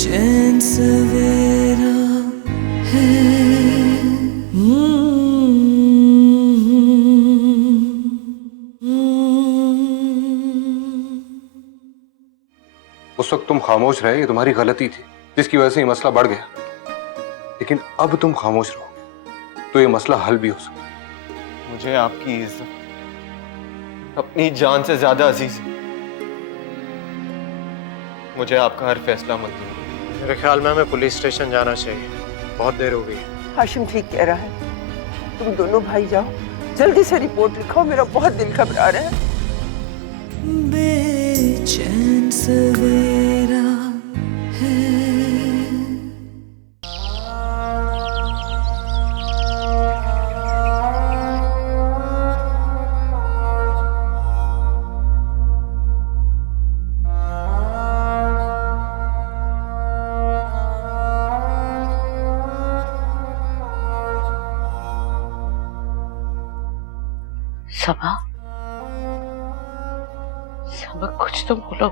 बेचैन सवेरा है। उस वक्त तुम खामोश रहे, ये तुम्हारी गलती थी जिसकी वजह से ये मसला बढ़ गया। लेकिन अब तुम खामोश रहो तो ये मसला हल भी हो सकता है। मुझे आपकी इज्जत अपनी जान से ज्यादा अजीज है। मुझे आपका हर फैसला मंजूर है। मेरे ख्याल में हमें पुलिस स्टेशन जाना चाहिए, बहुत देर हो गई है। हाशिम ठीक कह रहा है, तुम दोनों भाई जाओ, जल्दी से रिपोर्ट लिखाओ, मेरा बहुत दिल घबरा रहा है। बेचैन सवेरा है। सबा, सबा कुछ तो बोलो।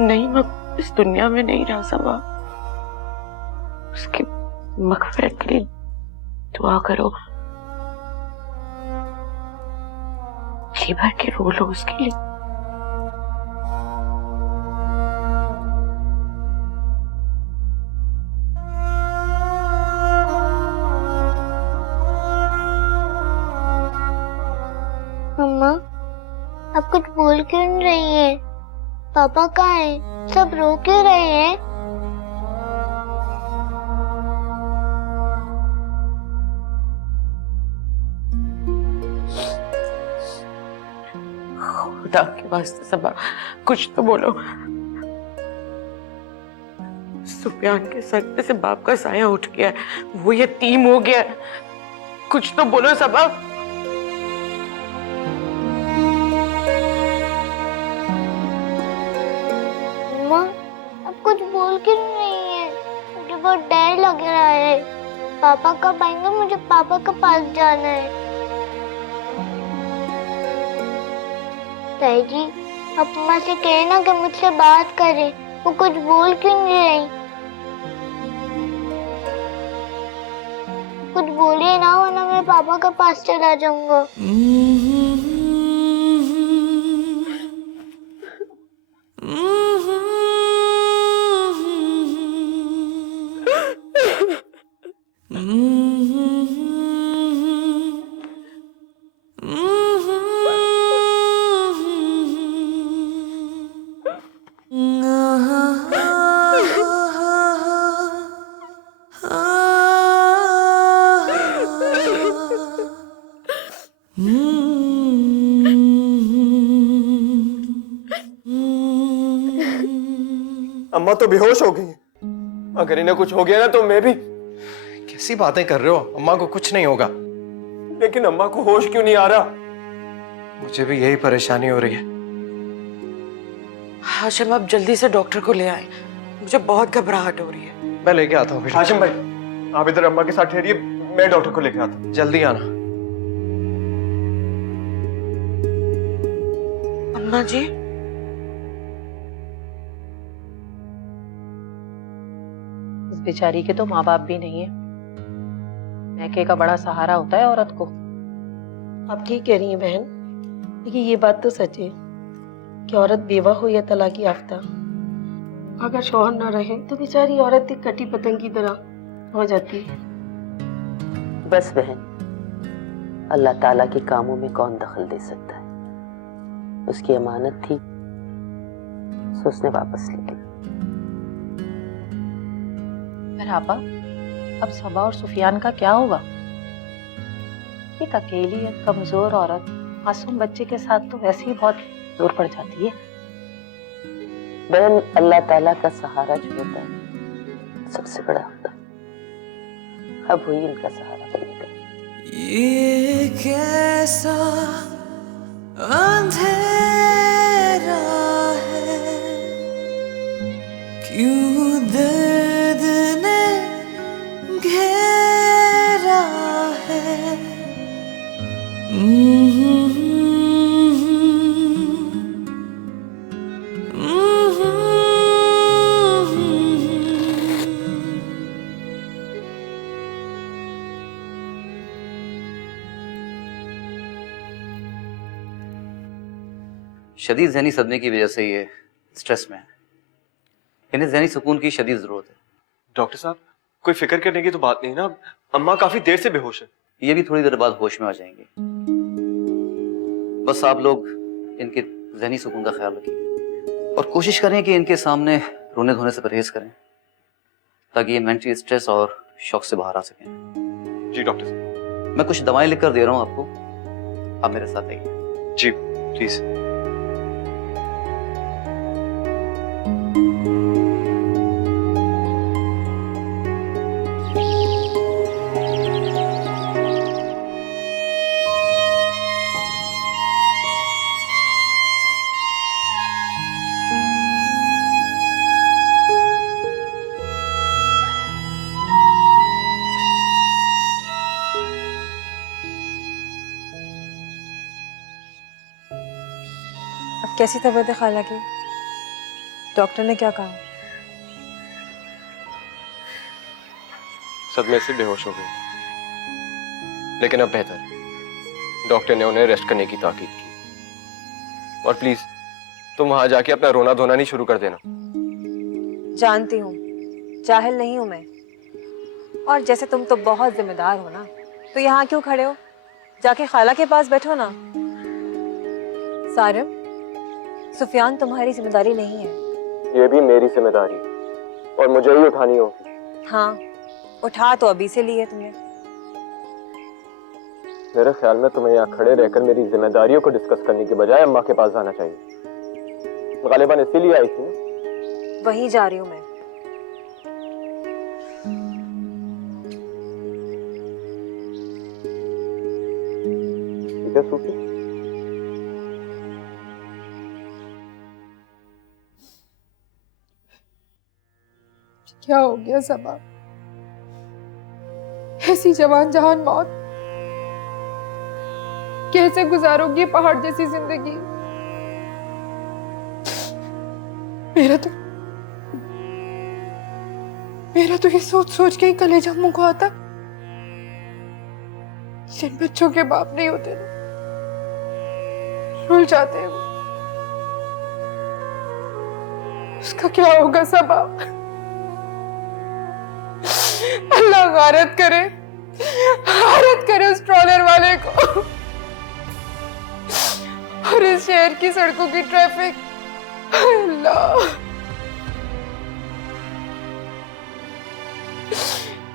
नहीं, मैं इस दुनिया में नहीं रह सबा। उसके मग़फ़िरत के लिए दुआ करो, जी भर के रो लो उसके लिए। मम्मा, आप कुछ बोल क्यों नहीं रही हैं? पापा कहाँ हैं? सब रो क्यों रहे हैं? खुदा के वास्ते सबा कुछ तो बोलो। सुफियान के सर पे से बाप का साया उठ गया है, वो यतीम हो गया है। कुछ तो बोलो सबा। मम्मा, आप कुछ बोल क्यों नहीं रही हैं? मुझे बहुत डर लग रहा है। पापा कब आएंगे? मुझे पापा के पास जाना है। ताई जी, आप अम्मा से कहना कि मुझसे बात करें। वो कुछ बोल क्यों नहीं रही? कुछ बोलिए ना, वरना मैं पापा के पास चला जाऊंगा। अम्मा तो बेहोश हो गई है। अगर इन्हें कुछ हो गया ना तो मैं भी। कैसी बातें कर रहे हो? अम्मा को कुछ नहीं होगा। लेकिन अम्मा को होश क्यों नहीं आ रहा? मुझे भी यही परेशानी हो रही है। हाशिम, आप जल्दी से डॉक्टर को ले आए, मुझे बहुत घबराहट हो रही है। मैं लेके आता हूँ। हाशिम भाई, आप इधर अम्मा के साथ ठहरिए, मैं डॉक्टर को लेकर आता हूँ। जल्दी आना। अम्मा जी, इस बेचारी के तो माँ बाप भी नहीं है। मैके का बड़ा सहारा होता है औरत को। आप ठीक कह रही हैं बहन, लेकिन ये बात तो सच है कि औरत बेवा हो या तलाक याफ्ता, अगर शौहर न रहे तो बेचारी औरत एक कटी पतंग की तरह हो जाती है। बस बहन, अल्लाह ताला के कामों में कौन दखल दे सकता है? उसकी अमानत थी, सो उसने वापस ले ली। पर आपा, अब सबा और सुफियान का क्या होगा? एक अकेली है, कमजोर औरत मासूम बच्चे के साथ तो वैसे ही बहुत जोर पड़ जाती है। बहन, अल्लाह ताला का सहारा जो होता है सबसे बड़ा होता है। अब वही इनका सहारा बनेगा। ये कैसा अंधेरा है, क्यों दर्द ने घेरा है। शदीद ज़हनी सदमे की वजह से ये स्ट्रेस में है। इन्हें ज़हनी सुकून की शदीद ज़रूरत है। डॉक्टर साहब, कोई फिक्र करने की तो बात नहीं ना, अम्मा काफी देर से बेहोश है। ये भी थोड़ी देर बाद होश में आ जाएंगे। बस आप लोग इनके ज़हनी सुकून का ख्याल रखिए और कोशिश करें कि इनके सामने रोने धोने से परहेज करें ताकि ये मेंटली स्ट्रेस और शॉक से बाहर आ सकें। जी डॉक्टर साहब। मैं कुछ दवाएं लिख कर दे रहा हूँ आपको, आप मेरे साथ आइए। जी प्लीज। अब कैसी तबीयत है खाला की? डॉक्टर ने क्या कहा? सदमे से बेहोश हो गए, लेकिन अब बेहतर है। डॉक्टर ने उन्हें रेस्ट करने की ताकीद की। और प्लीज तुम वहां जाके अपना रोना धोना नहीं शुरू कर देना। जानती हूँ, जाहिल नहीं हूँ मैं। और जैसे तुम तो बहुत जिम्मेदार हो ना, तो यहाँ क्यों खड़े हो? जाके खाला के पास बैठो ना। सारिम, सुफियान तुम्हारी जिम्मेदारी नहीं है। ये भी मेरी जिम्मेदारी और मुझे ही उठानी होगी। हाँ, उठा तो अभी से ली है तुमने। मेरे ख्याल में तुम्हें यहाँ खड़े रहकर मेरी जिम्मेदारियों को डिस्कस करने के बजाय अम्मा के पास जाना चाहिए। गालिबन इसीलिए आई थी। वहीं जा रही हूँ मैं। ठीक है सूफी। क्या हो गया सबा? ऐसी जवान जहान मौत, कैसे गुजारोगी पहाड़ जैसी जिंदगी? मेरा तो ये सोच सोच के ही कलेजा मुंह को आता। जिन बच्चों के बाप नहीं होते ना, रुल जाते हैं वो। उसका क्या होगा सबा? अल्लाह गारत करे उस ट्रॉलर वाले को और इस शहर की सड़कों की ट्रैफिक। अल्लाह,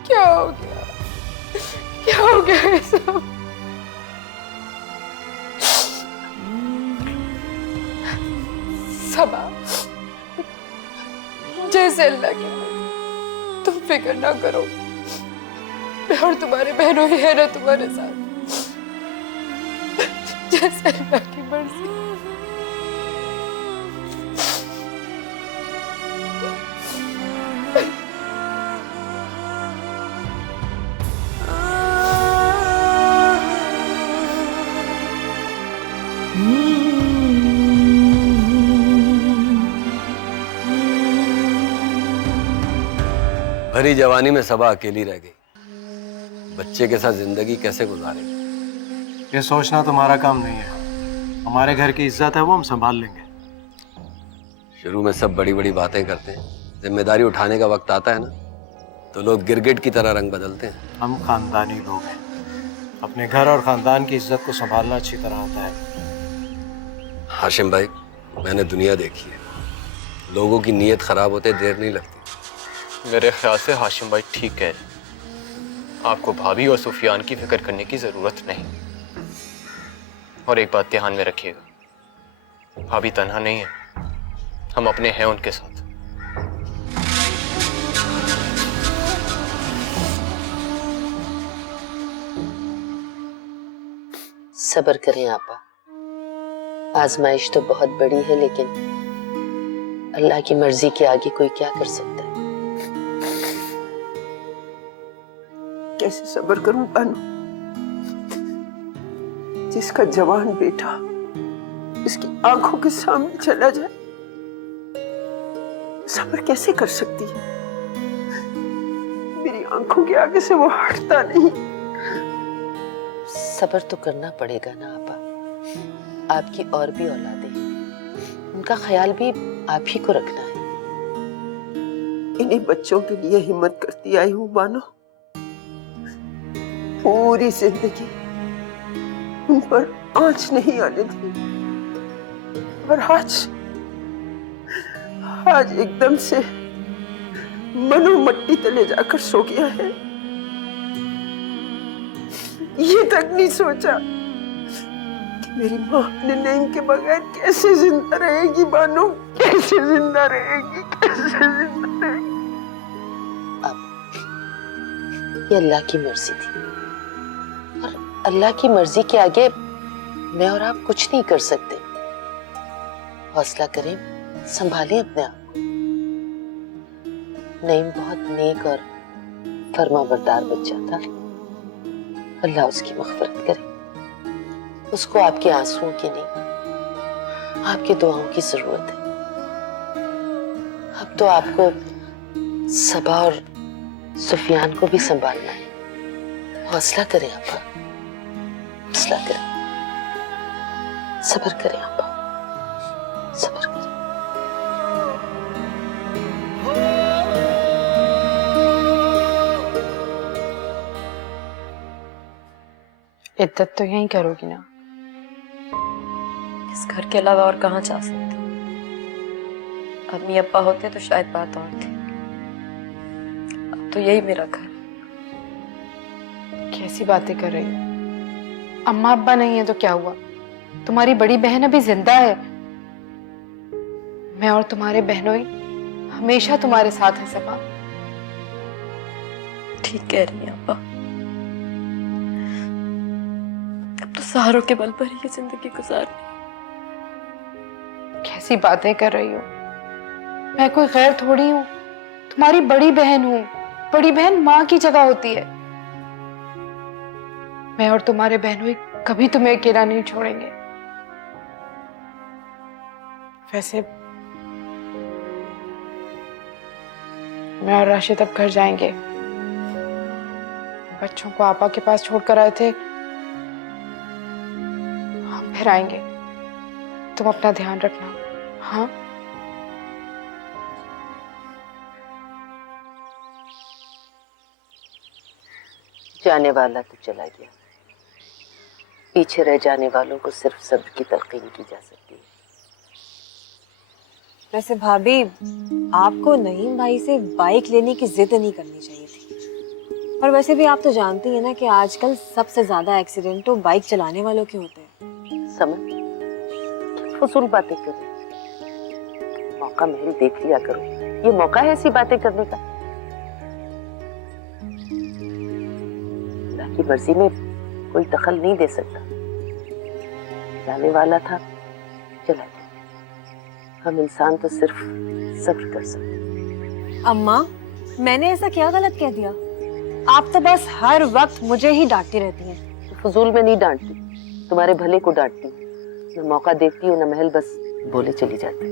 क्या हो गया? क्या हो गया ये सब? सबा, जैसे अल्लाह की मर्जी, तुम फिक्र ना करो। मैं और तुम्हारे बहनों ही है ना तुम्हारे साथ। जैसे अल्लाह की मर्जी। भरी जवानी में सबा अकेली रह गई। बच्चे के साथ जिंदगी कैसे गुजारेगी? ये सोचना तुम्हारा काम नहीं है। हमारे घर की इज्जत है, वो हम संभाल लेंगे। शुरू में सब बड़ी बड़ी बातें करते हैं, जिम्मेदारी उठाने का वक्त आता है ना, तो लोग गिरगिट की तरह रंग बदलते हैं। हम खानदानी लोग हैं, अपने घर और खानदान की इज्जत को संभालना अच्छी तरह आता है। हाशिम भाई, मैंने दुनिया देखी है, लोगों की नीयत खराब होते देर नहीं लगती। मेरे ख्याल से हाशिम भाई ठीक कह रहे। आपको भाभी और सुफियान की फिक्र करने की जरूरत नहीं। और एक बात ध्यान में रखिएगा, भाभी तन्हा नहीं है, हम अपने हैं उनके साथ। सब्र करें आपा, आजमाइश तो बहुत बड़ी है, लेकिन अल्लाह की मर्जी के आगे कोई क्या कर सकता है। कैसे सब्र करूं बानू, जिसका जवान बेटा इसकी आंखों के सामने चला जाए? सब्र कैसे कर सकती है? मेरी आंखों के आगे से वो हटता नहीं। सब्र तो करना पड़ेगा ना आपा, आपकी और भी औलादें हैं। उनका ख्याल भी आप ही को रखना है। इन्हीं बच्चों के लिए हिम्मत करती आई हूँ बानो। पूरी जिंदगी उन पर आंच नहीं आने दी, और आज एकदम से मनो मट्टी तले जाकर सो गया है। ये तक नहीं सोचा कि मेरी माँ अपने नईम के बगैर कैसे जिंदा रहेगी बानो, कैसे जिंदा रहेगी, कैसे जिंदा रहेगी। ये अल्लाह की मर्जी थी, और अल्लाह की मर्जी के आगे मैं और आप कुछ नहीं कर सकते। हौसला करें, संभालें अपने आप को। नईम बहुत नेक और फर्माबरदार बच्चा था। अल्लाह उसकी मग़फ़िरत करे। उसको आपके आंसुओं की नहीं, आपकी दुआओं की जरूरत है। अब तो आपको सबा और सुफियान को भी संभालना है। हौसला करें आपा, हौसला करें, सब्र करें आपा, सब्र करें। इद्दत तो यहीं करोगी ना? इस घर के अलावा और कहाँ जा सकते? अम्मी अब्बा होते तो शायद बात और थी। अब तो यही मेरा घर। कैसी बातें कर रही हो? अम्मा अब्बा नहीं है तो क्या हुआ? तुम्हारी बड़ी बहन अभी जिंदा है। मैं और तुम्हारे बहनोई हमेशा तुम्हारे साथ है सबा। ठीक कह रही है अब्बा। अब तो सहारों के बल पर ही जिंदगी गुजारनी। कैसी बातें कर रही हो? मैं कोई गैर थोड़ी हूँ, तुम्हारी बड़ी बहन हूँ। बड़ी बहन माँ की जगह होती है। मैं और तुम्हारे बहनोई कभी तुम्हें अकेला नहीं छोड़ेंगे। वैसे मैं और राशिद अब घर जाएंगे। बच्चों को आपा के पास छोड़कर आए थे, हम फिर आएंगे। तुम अपना ध्यान रखना, हाँ? जाने वाला तो चला गया, पीछे रह जाने वालों को सिर्फ सब्र की तलकीन की जा सकती है। वैसे भाभी, आपको नईम भाई से बाइक लेने की जिद नहीं करनी चाहिए थी। और वैसे भी आप तो जानती हैं ना कि आजकल सबसे ज्यादा एक्सीडेंट तो बाइक चलाने वालों के होते हैं। समझ, फजूल बातें कर रही। मौका महल देख लिया करो, ये मौका है ऐसी बातें करने का। अल्लाह की मर्जी में कोई दखल नहीं दे सकता। जाने वाला था, चला गया। हम इंसान तो सिर्फ सब्र कर सकते। अम्मा, मैंने ऐसा क्या गलत कह दिया? आप तो बस हर वक्त मुझे ही डांटती रहती हैं। फजूल में नहीं डांटती, तुम्हारे भले को डांटती हूँ। न मौका देखती हूँ न महल बस बोले चली जाती।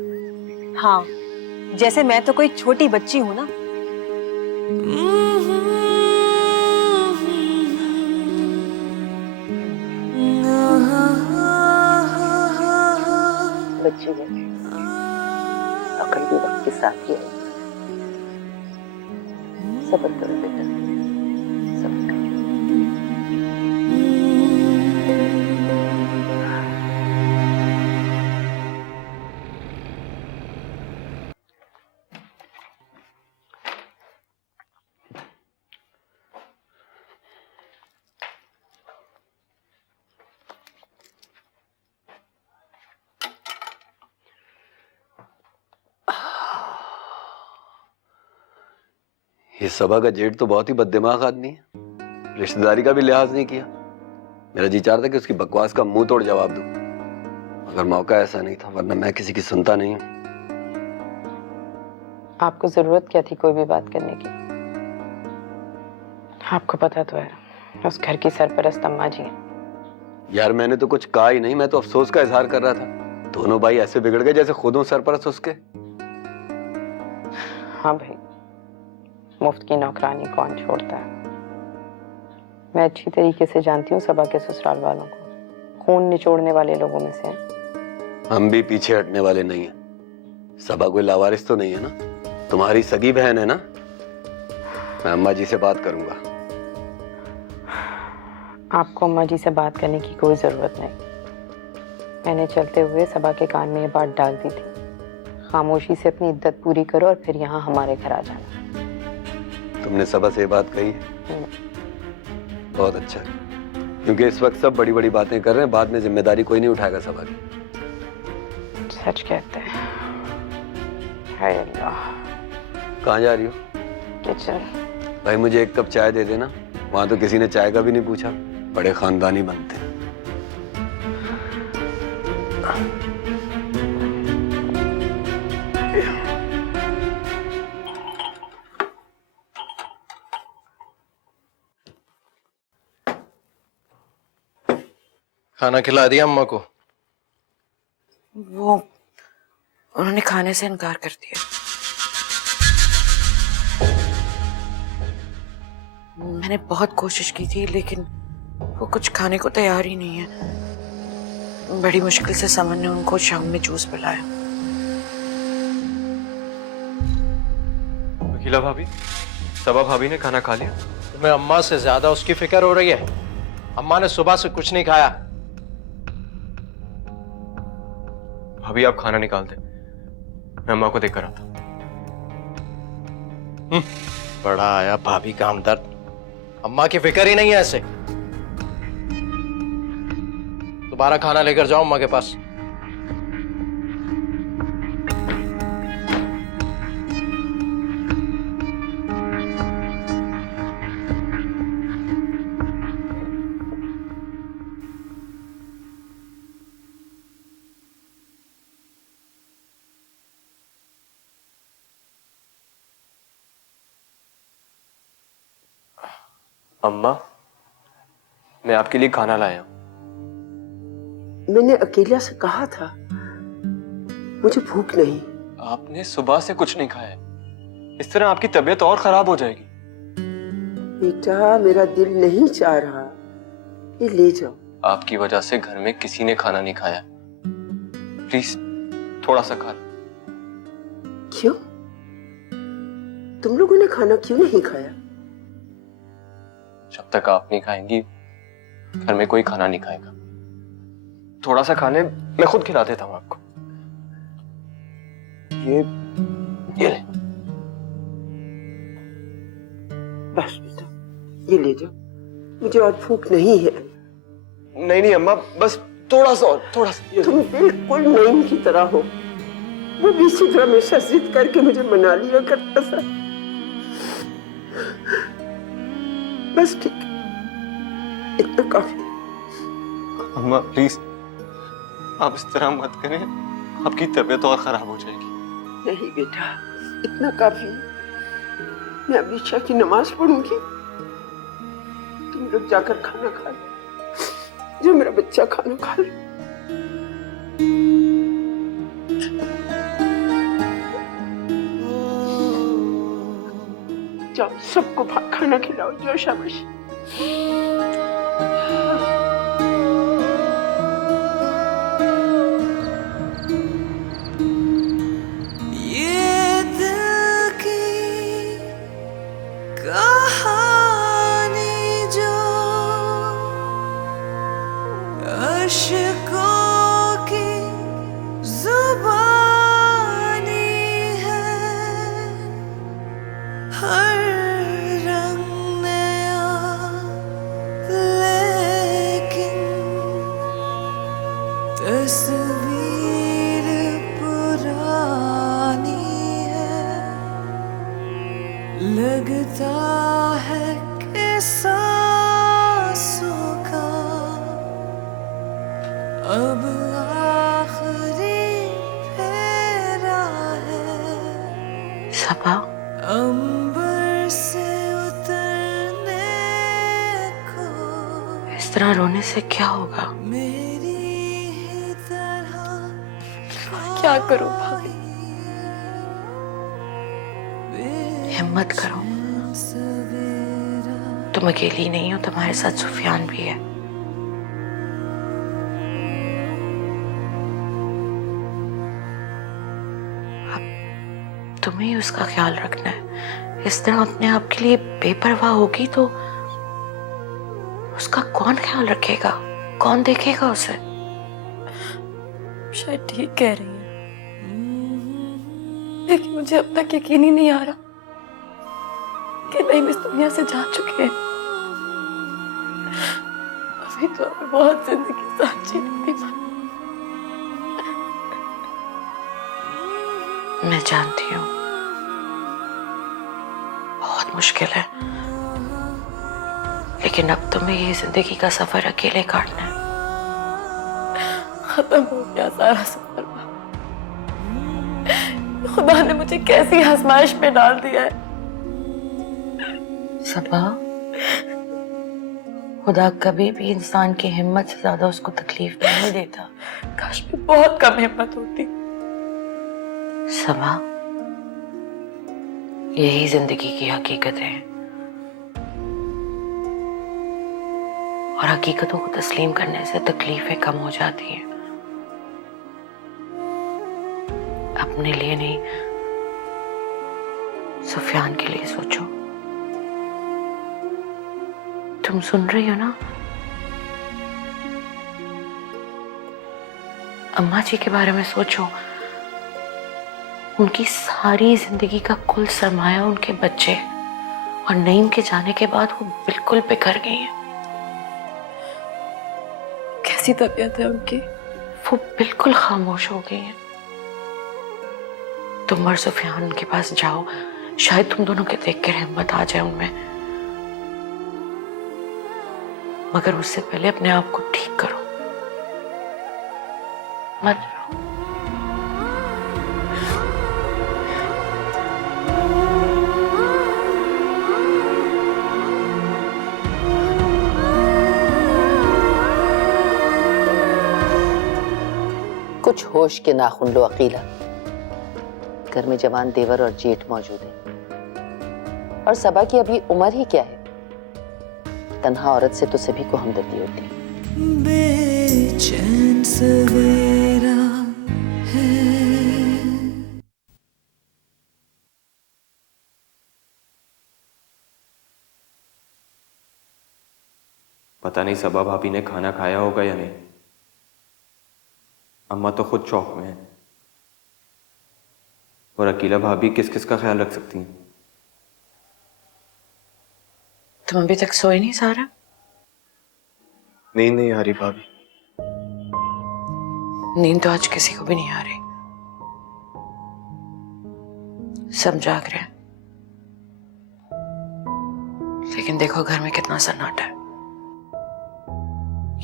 हाँ, जैसे मैं तो कोई छोटी बच्ची हूँ ना। बच्ची है, अकल भी वक्त के साथ ही आएगी। सब्र करो बेटा, सब्र करो। ये सबा का जेठ तो बहुत ही बददिमाग आदमी है। रिश्तेदारी का भी लिहाज नहीं किया। मेरा जी चाह रहा था कि उसकी बकवास का मुंह तोड़ जवाब दूं, मगर मौका ऐसा नहीं था, वरना मैं किसी की सुनता नहीं हूं। आपको जरूरत क्या थी कोई भी बात करने की? आपको पता तो है उस घर की सरपरस्त अम्मा जी हैं। यार मैंने तो कुछ कहा ही नहीं, मैं तो अफसोस का इजहार कर रहा था। दोनों भाई ऐसे बिगड़ गए जैसे खुद हूं सरपरस्त उसके। हाँ भाई, मुफ्त की नौकरानी कौन छोड़ता है। मैं अच्छी तरीके से जानती हूँ सबा के ससुराल वालों को, खून निचोड़ने वाले लोगों में से। हम भी पीछे हटने वाले नहीं हैं। सबा कोई लावारिस तो नहीं है ना? तुम्हारी सगी बहन है ना? मैं अम्मा जी से बात करूंगा। आपको अम्मा जी से बात करने की कोई जरूरत नहीं। मैंने चलते हुए सबा के कान में ये बात डाल दी थी। खामोशी से अपनी इद्दत पूरी करो और फिर यहाँ हमारे घर आ जाना। तुमने सबा से ये बात कही है? बहुत अच्छा है, क्योंकि इस वक्त सब बड़ी बड़ी बातें कर रहे हैं, बाद में जिम्मेदारी कोई नहीं उठाएगा सबा की। सच कहते हैं। हाय अल्लाह। कहाँ जा रही हो? किचन। भाई मुझे एक कप चाय दे देना। वहां तो किसी ने चाय का भी नहीं पूछा। बड़े खानदानी बनते हैं। खाना खिला दिया अम्मा को? वो उन्होंने खाने से इनकार कर दिया। मैंने बहुत कोशिश की थी लेकिन वो कुछ खाने को तैयार ही नहीं है। बड़ी मुश्किल से समन ने उनको शाम में जूस पिलाया। वकीला भाभी, सबा भाभी ने खाना खा लिया? तुम्हें अम्मा से ज्यादा उसकी फिक्र हो रही है। अम्मा ने सुबह से कुछ नहीं खाया। भाभी आप खाना निकाल दे, मैं अम्मा को देखकर आता। बड़ा आया भाभी का हमदर्द। अम्मा की फिक्र ही नहीं है ऐसे। दोबारा खाना लेकर जाओ अम्मा के पास। अम्मा, मैं आपके लिए खाना लाया हूं। मैंने अकेला से कहा था मुझे भूख नहीं। आपने सुबह से कुछ नहीं खाया। इस तरह आपकी तबीयत और खराब हो जाएगी। बेटा मेरा दिल नहीं चाह रहा, ये ले जाओ। आपकी वजह से घर में किसी ने खाना नहीं खाया। प्लीज थोड़ा सा खा लो। क्यों? तुम लोगों ने खाना क्यों नहीं खाया? जब तक आप नहीं खाएंगी घर में कोई खाना नहीं खाएगा। थोड़ा सा खाने मैं खुद खिला देता हूं आपको। ये ले। बस बेटा ये ले जाओ, मुझे और भूख नहीं है। नहीं नहीं अम्मा, बस थोड़ा सा और, थोड़ा सा। तुम बिल्कुल नईम की तरह हो। वो भी इसी तरह हमेशा जिद करके मुझे मना लिया करता था। बस ठीक है, इतना काफी। अम्मा प्लीज आप इस तरह मत करें, आपकी तबीयत और खराब हो जाएगी। नहीं बेटा इतना काफी। मैं अभी ईशा की नमाज पढ़ूंगी, तुम लोग जाकर खाना खा लो। जो मेरा बच्चा खाना खा लो। जाओ सबको खाना खिलाओ। जाओ शाबाश। ये दिल की कहानी जो अश्कों की जुबानी है। हर रंग नया लेकिन तस्वीर पुरानी है। लगता है कि सांसों का अब आखिरी फेरा है। सबा, अंबर से उतरने को इस तरह रोने से क्या होगा? मेरी ही तरह क्या करूं भाभी? हिम्मत करो, तुम अकेली नहीं हो, तुम्हारे साथ सुफियान भी है। तुम्हें ही उसका ख्याल रखना है। इस तरह अपने आप के लिए बेपरवाह होगी तो उसका कौन ख्याल रखेगा, कौन देखेगा उसे? शायद ठीक कह रही है, लेकिन मुझे अब तक यकीन ही नहीं आ रहा कि नईम इस दुनिया से जा चुके हैं। अभी तो हमें बहुत जिंदगी साथ जीनी थी। मैं जानती हूँ बहुत मुश्किल है, लेकिन अब तुम्हें ये जिंदगी का सफर अकेले काटना है। खत्म हो गया सारा सफर। खुदा ने मुझे कैसी आजमाइश में डाल दिया है। सबा, खुदा कभी भी इंसान की हिम्मत से ज्यादा उसको तकलीफ नहीं देता। काश भी बहुत कम हिम्मत होती। सबा, यही जिंदगी की हकीकत है और हकीकतों को तस्लीम करने से तकलीफें कम हो जाती हैं। अपने लिए नहीं, सुफियान के लिए सोचो। तुम सुन रही हो ना? अम्मा जी के बारे में सोचो। उनकी सारी जिंदगी का कुल सरमाया उनके बच्चे, और नईम के जाने के बाद वो बिल्कुल बिखर गई हैं। कैसी तबीयत है उनकी? वो बिल्कुल खामोश हो गई हैं। तुम और सुफियान उनके पास जाओ, शायद तुम दोनों के देख कर हिम्मत आ जाए उनमें, मगर उससे पहले अपने आप को ठीक करो। मत रो। कुछ होश के नाखून लो अकीला। घर में जवान देवर और जेठ मौजूद है, और सबा की अभी उम्र ही क्या है। तन्हा औरत से तो सभी को हमदर्दी होती है। बेचैन सवेरा है। पता नहीं सबा भाभी ने खाना खाया होगा या नहीं। अम्मा तो खुद शौक में है, और अकीला भाभी किस किस का ख्याल रख सकती हैं? तुम अभी तक सोए नहीं सारा? नींद नहीं आ रही भाभी। नींद तो आज किसी को भी नहीं आ रही। सब जाग रहे हैं, लेकिन देखो घर में कितना सन्नाटा है।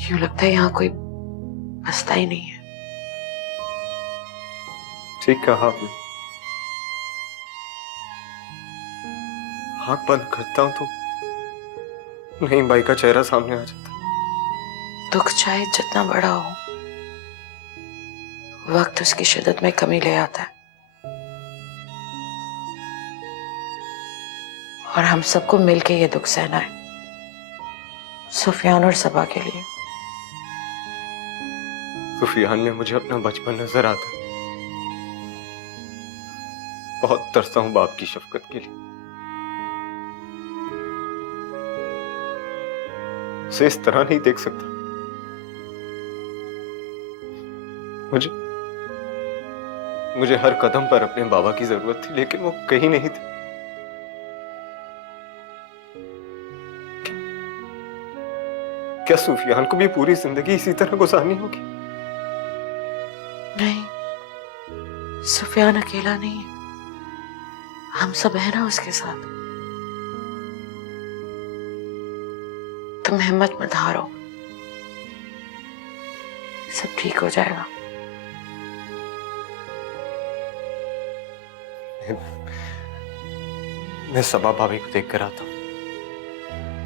यूं लगता है यहाँ कोई बसता ही नहीं है। ठीक कहा आपने। आँख बंद करता हूं तो नईम भाई का चेहरा सामने आ जाता। दुख चाहे जितना बड़ा हो, वक्त उसकी शिद्दत में कमी ले आता है, और हम सबको मिलके ये दुख सहना है, सुफियान और सबा के लिए। सुफियान में मुझे अपना बचपन नजर आता है। बहुत तरसता हूं बाप की शफकत के लिए। उसे इस तरह नहीं देख सकता। मुझे हर कदम पर अपने बाबा की जरूरत थी, लेकिन वो कहीं नहीं थे। क्या सुफियान को भी पूरी जिंदगी इसी तरह गुजारनी होगी? नहीं, सुफियान अकेला नहीं है, हम सब है ना उसके साथ। तुम हिम्मत मत हारो, सब ठीक हो जाएगा। मैं सबा भाभी को देख कर आता हूँ।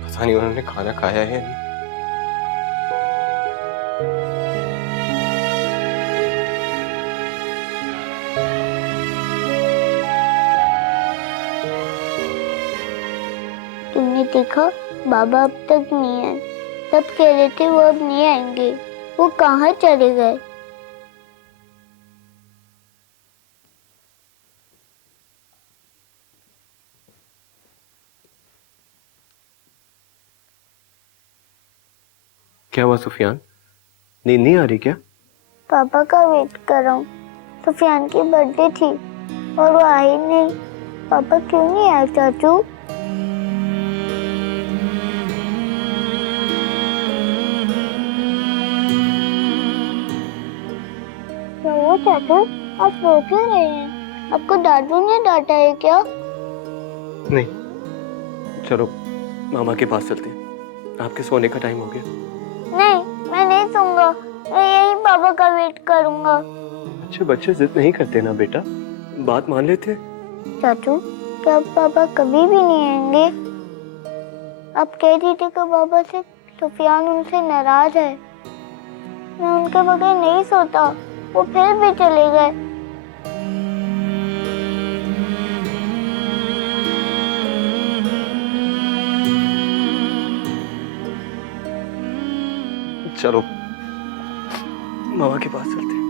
पता नहीं उन्होंने खाना खाया है या नहीं। तुमने देखा बाबा अब तक नहीं आए। तब कह रहे थे वो अब नहीं आएंगे। वो कहाँ चले गए? क्या हुआ सुफियान, नींद नहीं आ रही क्या? पापा का वेट कर रहा हूँ। सुफियान की बर्थडे थी और वो आई नहीं। पापा क्यों नहीं आए चाचू? क्या हुआ चाचू, आप रो क्यों रहे हैं? आपको दादू ने डांटा है क्या? नहीं, चलो मामा के पास चलते हैं, आपके सोने का टाइम हो गया। नहीं, मैं नहीं सोऊंगा, मैं यही पापा का वेट करूंगा। अच्छे बच्चे जिद नहीं करते ना बेटा, बात मान लेते। चाचू, क्या अब पापा कभी भी नहीं आएंगे? आप कह रही थी कि पापा से सुफियान उनसे नाराज है। मैं उनके बगैर नहीं सोता, वो फिर भी चले गए। चलो मामा के पास चलते हैं।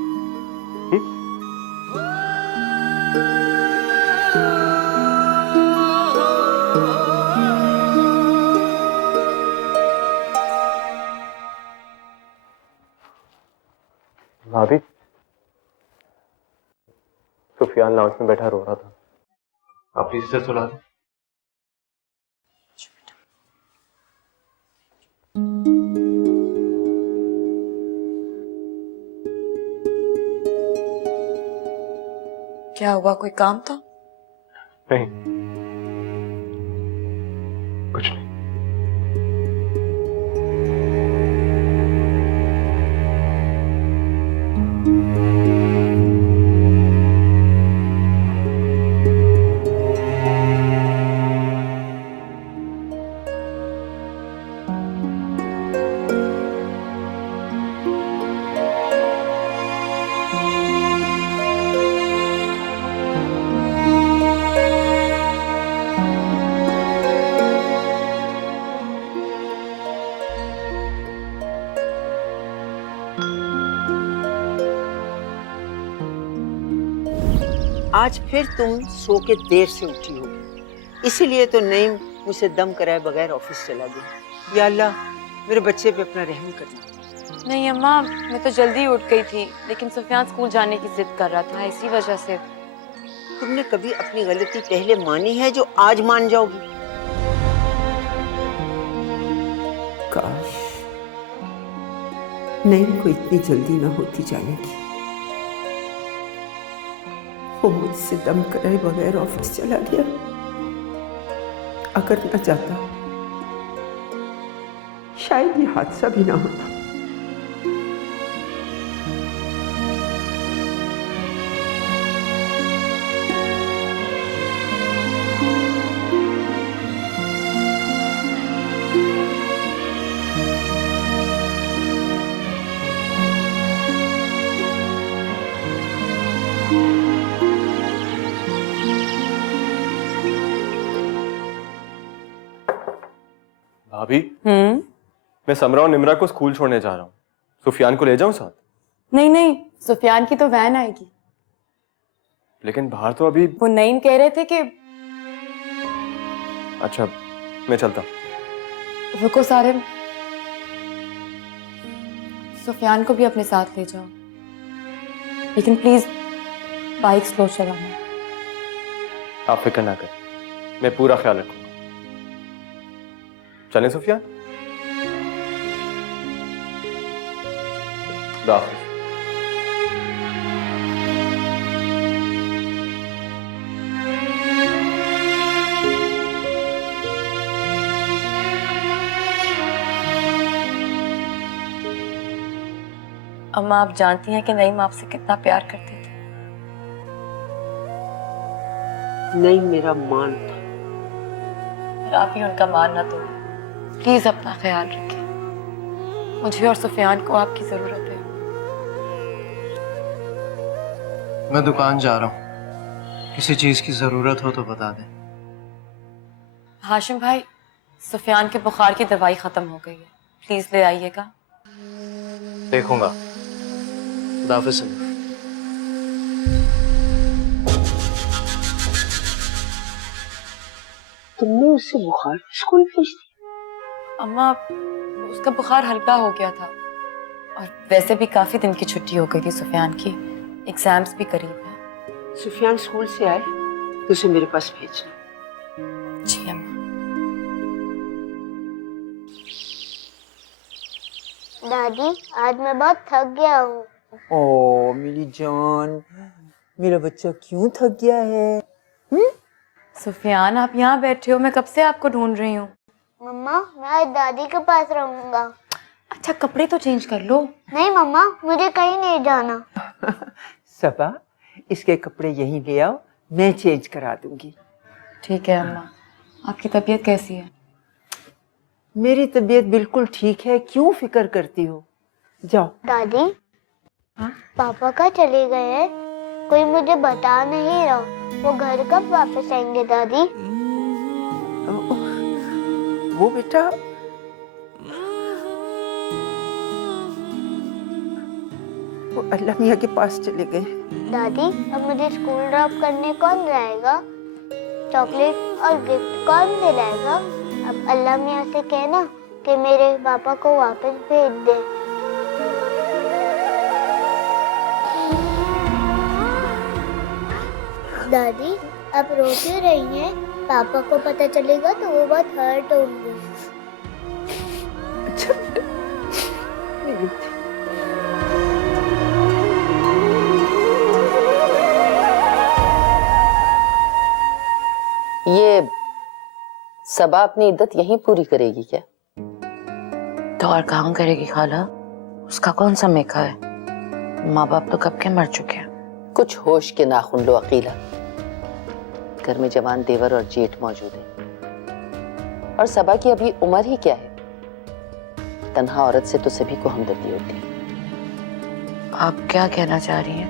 भाभी, सुफियान लाउंज में बैठा रो रहा था, आप प्लीज इसे सुला दो। क्या हुआ, कोई काम था? नहीं, कुछ नहीं। आज फिर तुम सो के देर से उठी होगी, इसीलिए तो नईम मुझसे दम कराए बगैर ऑफिस चला गया। या अल्लाह, मेरे बच्चे पे अपना रहम करना। नहीं अम्मा, मैं तो जल्दी उठ गई थी, लेकिन सुफियान स्कूल जाने की जिद कर रहा था, इसी वजह से। तुमने कभी अपनी गलती पहले मानी है जो आज मान जाओगी? काश नईम को इतनी जल्दी ना होती जाने की। वो मुझसे दम कराए बगैर ऑफिस चला गया। अगर न जाता शायद ये हादसा भी ना होता। भाभी, मैं समरा और निमरा को स्कूल छोड़ने जा रहा हूँ, सुफियान को ले जाऊं साथ? नहीं नहीं, सुफियान की तो वैन आएगी। लेकिन बाहर तो अभी वो नईम कह रहे थे कि। अच्छा, मैं चलता। रुको सारिम, सुफियान को भी अपने साथ ले जाओ, लेकिन प्लीज बाइक स्लो चलाना। आप फिक्र ना करें, मैं पूरा ख्याल रखूंगा। चलें सुफियान? दाफिज। अम्मा, आप जानती हैं कि नईम आपसे कितना प्यार करते थे। नईम मेरा मान था। फिर आप ही उनका मान ना तोड़ें। प्लीज अपना ख्याल रखें, मुझे और सुफियान को आपकी जरूरत है। मैं दुकान जा रहा हूँ, किसी चीज की जरूरत हो तो बता दें। हाशिम भाई, सुफियान के बुखार की दवाई खत्म हो गई है, प्लीज ले आइएगा। देखूंगा। खुदाफिज़। तुमने उससे बुखार स्कूल भेज दिया? अम्मा, उसका बुखार हल्का हो गया था और वैसे भी काफी दिन की छुट्टी हो गई थी सुफियान की, एग्जाम्स भी करीब हैं। सुफियान स्कूल से आए तो उसे मेरे पास भेजना। जी अम्मा। दादी आज मैं बहुत थक गया हूँ। ओ मेरी जान, मेरा बच्चा क्यों थक गया है? सुफियान आप यहाँ बैठे हो, मैं कब से आपको ढूंढ रही हूँ। मम्मा मैं आज दादी के पास रहूंगा। अच्छा कपड़े तो चेंज कर लो। नहीं मम्मा मुझे कहीं नहीं जाना। सबा इसके कपड़े यहीं ले आओ, मैं चेंज करा दूंगी। ठीक है अम्मा। आपकी तबीयत कैसी है? मेरी तबीयत बिल्कुल ठीक है, क्यों फिक्र करती हो? जाओ। दादी पापा कहाँ चले गए हैं? कोई मुझे बता नहीं रहा। वो घर कब वापस आएंगे दादी? वो बेटा वो अल्लाह मियाँ के पास चले गए। दादी अब मुझे स्कूल ड्रॉप करने कौन जाएगा? चॉकलेट और गिफ्ट कौन दिलाएगा? अब अल्लाह मियाँ से कहना कि मेरे पापा को वापस भेज दे। दादी आप रो क्यों रही हैं? पापा को पता चलेगा तो वो बहुत हर्ट होंगे। अच्छा बेटा, ये सबा अपनी इद्दत यहीं पूरी करेगी क्या? तो और कहाँ करेगी खाला? उसका कौन सा मेका है? माँ बाप तो कब के मर चुके हैं। कुछ होश के नाखून लो अकीला। घर में जवान देवर और जेठ मौजूद है और सबा की अभी उम्र ही क्या है? तन्हा औरत से तो सभी को हमदर्दी होती है। आप क्या कहना चाह रही हैं?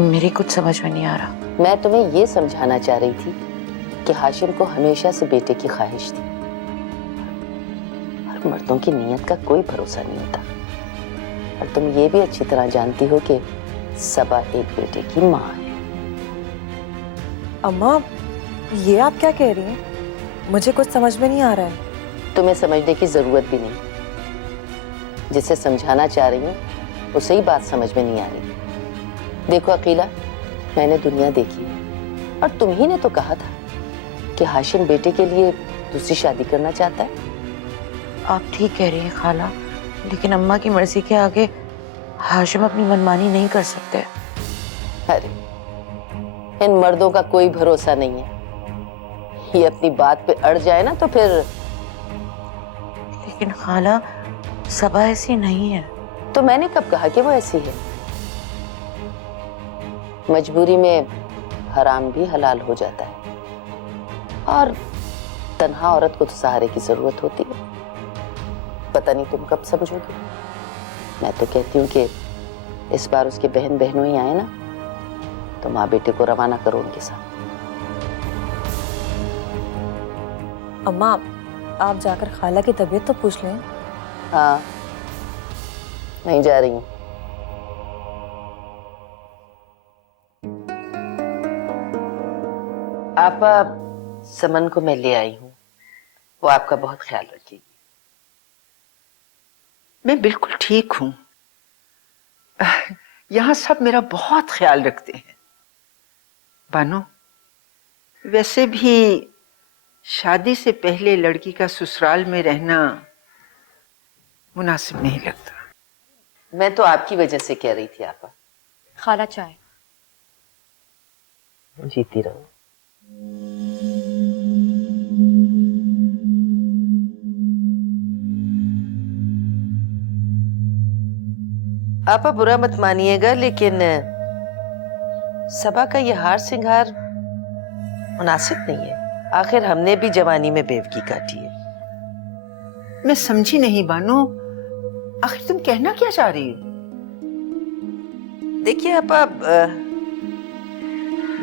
मेरी कुछ समझ में नहीं आ रहा। मैं तुम्हें ये समझाना चाह रही थी कि हाशिम को हमेशा से बेटे की ख्वाहिश थी और मर्दों की नीयत का कोई भरोसा नहीं होता। और तुम ये भी अच्छी तरह जानती हो कि सबा एक बेटे की माँ है। अम्मा ये आप क्या कह रही हैं? मुझे कुछ समझ में नहीं आ रहा है। तुम्हें समझने की जरूरत भी नहीं। जिसे समझाना चाह रही हूँ उसे ही बात समझ में नहीं आ रही। देखो अकीला, मैंने दुनिया देखी है और तुम ही ने तो कहा था कि हाशिम बेटे के लिए दूसरी शादी करना चाहता है। आप ठीक कह रही हैं खाला, लेकिन अम्मा की मर्जी के आगे हाशिम अपनी मनमानी नहीं कर सकते। अरे इन मर्दों का कोई भरोसा नहीं है। ये अपनी बात पे अड़ जाए ना तो फिर। लेकिन खाला सबा ऐसी नहीं है। तो मैंने कब कहा कि वो ऐसी है? मजबूरी में हराम भी हलाल हो जाता है और तन्हा औरत को तो सहारे की जरूरत होती है। पता नहीं तुम कब समझोगे। मैं तो कहती हूँ कि इस बार उसके बहन बहनों ही आए ना तो माँ बेटे को रवाना करो उनके साथ। अम्मा आप जाकर खाला की तबीयत तो पूछ लें। हाँ नहीं जा रही हूँ। आपा समन को मैं ले आई हूँ, वो आपका बहुत ख्याल रखेगी। मैं बिल्कुल ठीक हूँ। यहाँ सब मेरा बहुत ख्याल रखते हैं। बानो, वैसे भी शादी से पहले लड़की का ससुराल में रहना मुनासिब नहीं लगता। मैं तो आपकी वजह से कह रही थी आपा। खाला चाय। जीती रहो। आपा बुरा मत मानिएगा, लेकिन सबा का ये हार सिंगार मुनासिब नहीं है। आखिर हमने भी जवानी में बेवकी काटी है। मैं समझी नहीं बानो, आखिर तुम कहना क्या चाह रही हो? देखिए आपा,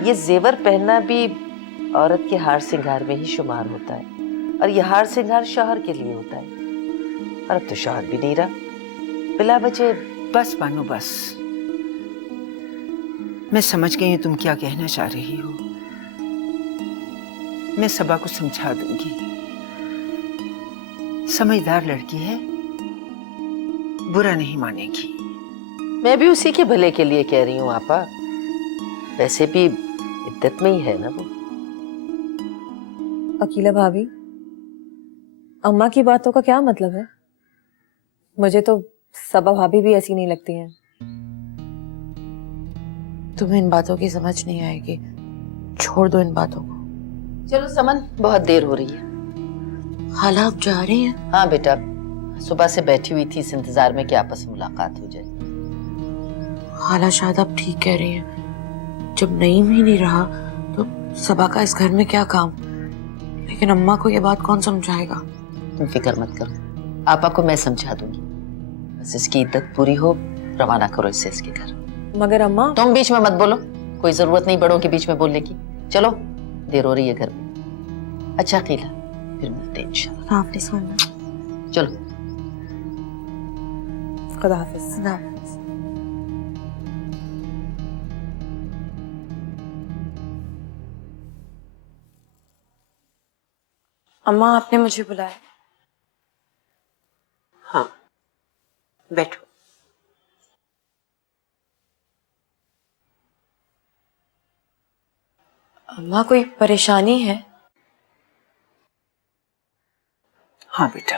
ये जेवर पहनना भी औरत के हार सिंगार में ही शुमार होता है और ये हार सिंगार शौहर के लिए होता है। और अब तो शौहर भी नहीं रहा, बिला बचे। बस बानो बस, मैं समझ गई हूँ तुम क्या कहना चाह रही हो। मैं सबा को समझा दूंगी। समझदार लड़की है, बुरा नहीं मानेगी। मैं भी उसी के भले के लिए कह रही हूँ आपा। वैसे भी इद्दत में ही है ना वो। अकीला भाभी, अम्मा की बातों का क्या मतलब है? मुझे तो सबा भाभी भी ऐसी नहीं लगती हैं। तुम्हें इन बातों की समझ नहीं आएगी, छोड़ दो इन बातों को। चलो समन, बहुत देर हो रही है। खाला आप जा रही हैं? हाँ बेटा, सुबह से बैठी हुई थी इस इंतजार में कि आपस में मुलाकात हो जाए। खाला शायद आप ठीक कह रही हैं, जब नईम ही नहीं रहा तो सबा का इस घर में क्या काम। लेकिन अम्मा को ये बात कौन समझाएगा? तुम फिक्र मत करो, आपा को मैं समझा दूंगी। बस इसकी इद्दत पूरी हो, रवाना करो इससे इसके घर। मगर अम्मा, तुम बीच में मत बोलो, कोई जरूरत नहीं बड़ों के बीच में बोलने की। चलो, देर हो रही है घर में। अच्छा अकीला, फिर मिलते हैं इंशाल्लाह। हाफिज़। चलो, खुदा हाफिज़। अम्मा आपने मुझे बुलाया? हाँ, बैठो। अम्मा कोई परेशानी है? हाँ बेटा,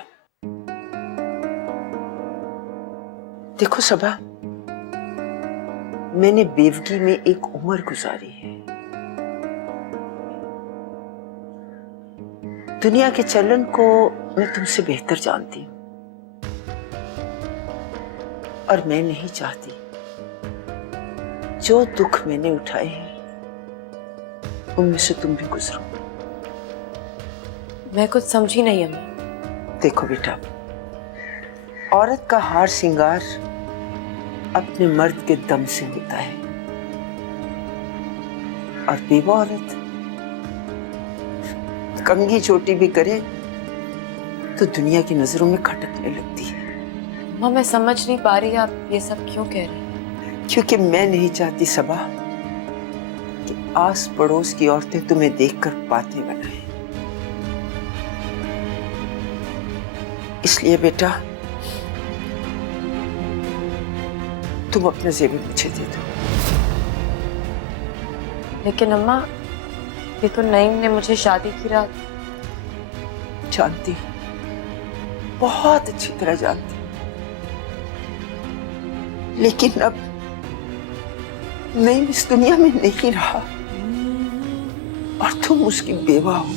देखो सबा, मैंने बेवगी में एक उम्र गुजारी है। दुनिया के चलन को मैं तुमसे बेहतर जानती हूँ, और मैं नहीं चाहती जो दुख मैंने उठाए हैं उनमें से तुम भी गुजरो। मैं कुछ समझी नहीं अम्मा। देखो बेटा, औरत का हार श्रृंगार अपने मर्द के दम से होता है, और बेवा औरत कंघी चोटी भी करे तो दुनिया की नजरों में खटकने लगती है। अम्मा मैं समझ नहीं पा रही आप ये सब क्यों कह रही हैं? क्योंकि मैं नहीं चाहती सबा कि आस पड़ोस की औरतें तुम्हें देखकर बातें बनाएं। इसलिए बेटा, तुम अपने जेवर मुझे दे दो। लेकिन अम्मा, ये तो नईम ने मुझे शादी की रात। जानती हूँ, बहुत अच्छी तरह जानती हूँ, लेकिन अब नईम इस दुनिया में नहीं रहा और तुम उसकी बेवा हो,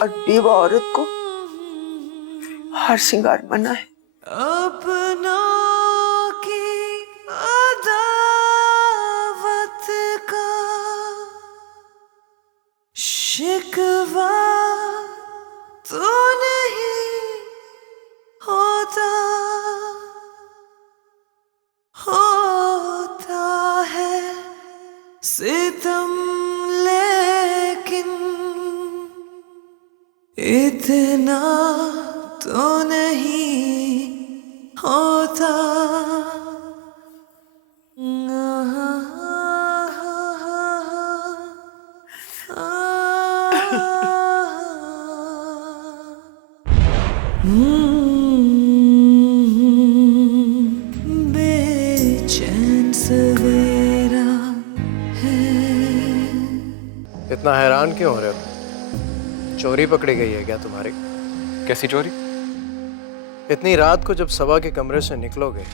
और बेवा औरत को हार श्रृंगार मना है। अपनों की अदावत का शिकवा तो नहीं होता, होता है सितम, लेकिन इतना तो नहीं होता। बेचैन सवेरा है। इतना हैरान क्यों हो रहे हो? चोरी पकड़ी गई है क्या तुम्हारी? कैसी चोरी? इतनी रात को जब सबा के कमरे से निकलोगे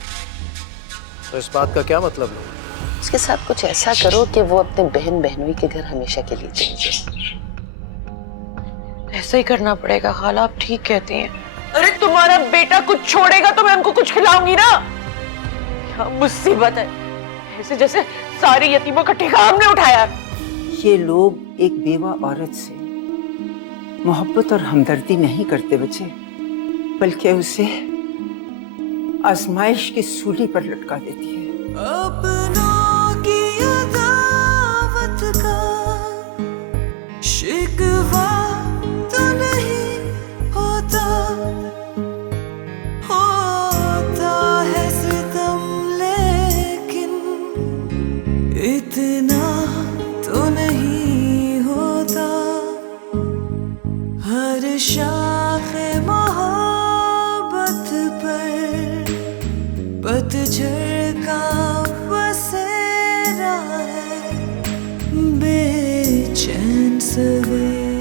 तो इस बात का क्या मतलब है? उसके साथ कुछ ऐसा करो कि वो अपने बहन बहनोई के घर हमेशा के लिए चली जाए। ऐसा ही करना पड़ेगा खाला, आप ठीक कहती हैं। अरे तुम्हारा बेटा कुछ छोड़ेगा तो मैं उनको कुछ खिलाऊंगी ना। क्या मुसीबत है, ऐसे जैसे सारी यतीमों का ठेका हमने उठाया। ये लोग एक बेवा औरत से मोहब्बत और हमदर्दी नहीं करते बच्चे, बल्कि उसे आजमाइश की सूली पर लटका देती है। अपनों